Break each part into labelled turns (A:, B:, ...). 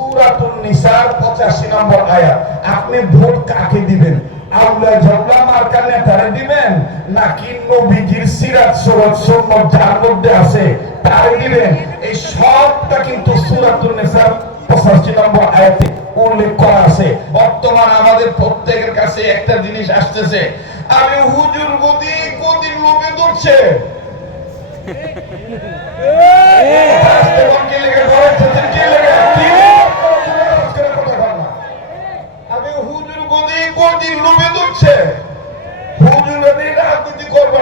A: সূরাতুন নিসার 85 নম্বর আয়াত আপনি ভোট কাকে দিবেন আউলা ঝগড়া মার্কা নেতারে দিবেন নাকি নবীজির সিরাত সুরত সুন্নত যার মধ্যে আছে তারে দিবেন এই সবটা কিন্তু সূরাতুন নিসার 85 নম্বর আয়াতে উল্লেখ করা আছে বর্তমান আমাদের প্রত্যেকের কাছে একটা জিনিস আসতেছে আমি হুজুর গদি গদির লোকে ধরছে কোন কি লেগে ধরেছেন কি লেগে কি আজকের কথা বল না। আমি হুজুর গদি গদির লোকে ধরছে হুজুর গদি রাজনীতি করবার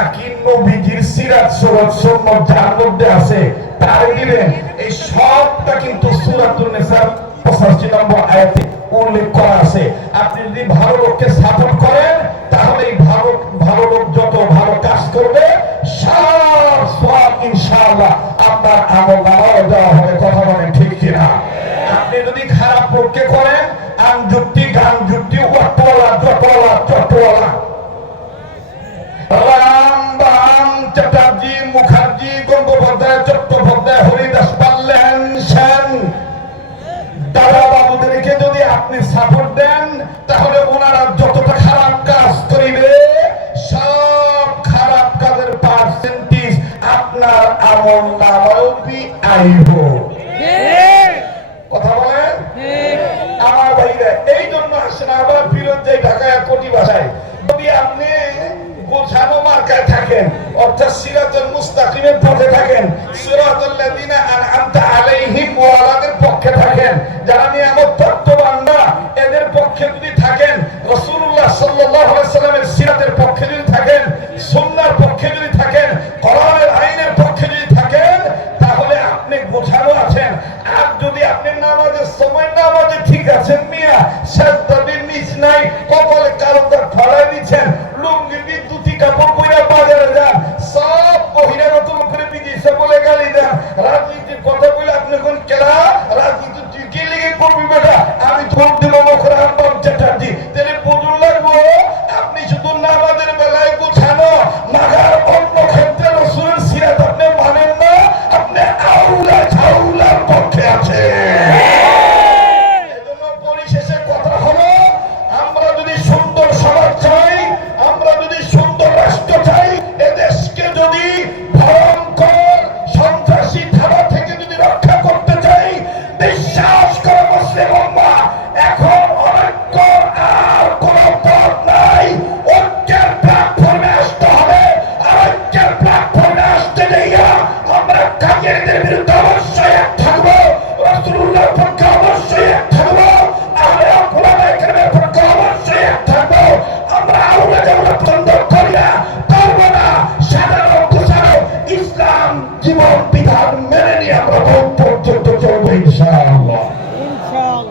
A: নাকি নবীজির সিরাত সুরত সুন্নত যার মধ্যে আছে তারে দিবেন এই সবটা কিন্তু সূরাতুন নিসার 85 নম্বর আয়াতে উল্লেখ করা আছে। আপনি যদি ভালো লোককে সাপোর্ট করেন, তাহলে এই ভালো ভালো লোক যত ভালো কাজ করবে সব সব ইনশাআল্লাহ আপনার আমল নামাও দেওয়া হবে। কথা বলেন ঠিক কিনা? আপনি যদি খারাপ পক্ষে করেন আম যুক্তি যদি সাপোর্ট দেন তাহলে ওনারা যতটা খারাপ কাজ করিবে সব খারাপ কাজের পার্সেন্টেজ আপনার আমল নামাও বি আইব। কথা বলেন? আমার ভাইরা এই জন্য আসেন আবার ফিরত যাই ঢাকায় কোটি বাসায়। যদি আপনি গোছানো মার্কায় থাকেন অর্থাৎ সিরাতুল মুস্তাকিমের পথে থাকেন সিরাতুল লাযিনা আনআমতা আলাইহিম ওয়ালাদের পক্ষে থাকেন যারা নিয়ামত আছেন মিয়া? সাজদাবির জীবন বিধান মেনে নিয়ে আমরা ভোট পর্যন্ত চলবো ইনশাআল্লাহ।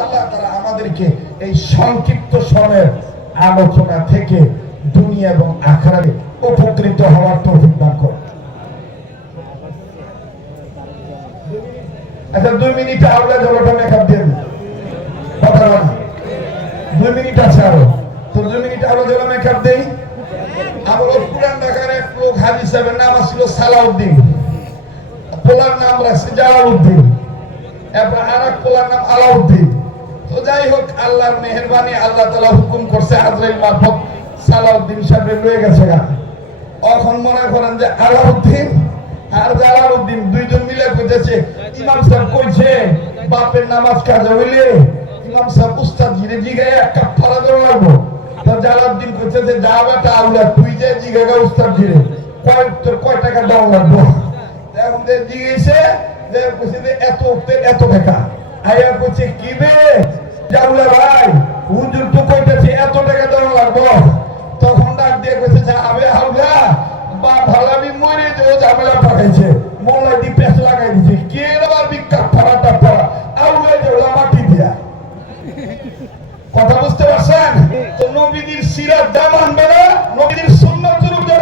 A: আল্লাহ তাআলা আমাদেরকে এই সংক্ষিপ্ত সময়ের আলোচনা থেকে দুনিয়া এবং আখড়ারে উপকৃত হওয়ার তৌফিক দান করুন। আচ্ছা দুই মিনিট আউলা জলটা মেকআপ দিয়ে। কথা বলা দুই মিনিট আছে আরও। তো দুই মিনিট আরও জল মেকআপ দেই। ওই পুরান ঢাকার এক লোক হাজি সাহেবের নাম ছিল সালাউদ্দিন। পোলার নাম রাখছে জালালউদ্দিন। এরপর পোলার নাম আলাউদ্দিন। তো যাই হোক, আল্লাহর মেহরবানি, আল্লাহ তালা হুকুম করছে আজরাইল মারফত সালাউদ্দিন লয়ে গেছে গা। এখন মনে করেন যে আলাউদ্দিন আর জালালউদ্দিন দুইজন মিলে কইতেছে, ইমাম সাহেব কইছে, বাপের নামাজ কাজে হইলে ইমাম সাহেব উস্তাদ জিরে জিগায় এক কাপ ফারা দেওয়া লাগবো। তা জালাউদ্দিন কইছে যে যা বেটা আউলা, তুই যে উস্তাদ দিলে কয় তোর কয় টাকা দেওয়া লাগবো? মাটি দিয়া। কথা বুঝতে পারছেন? তো নবীদের সিরাত দাম আনবে না নবীদের সুন্নতের উপর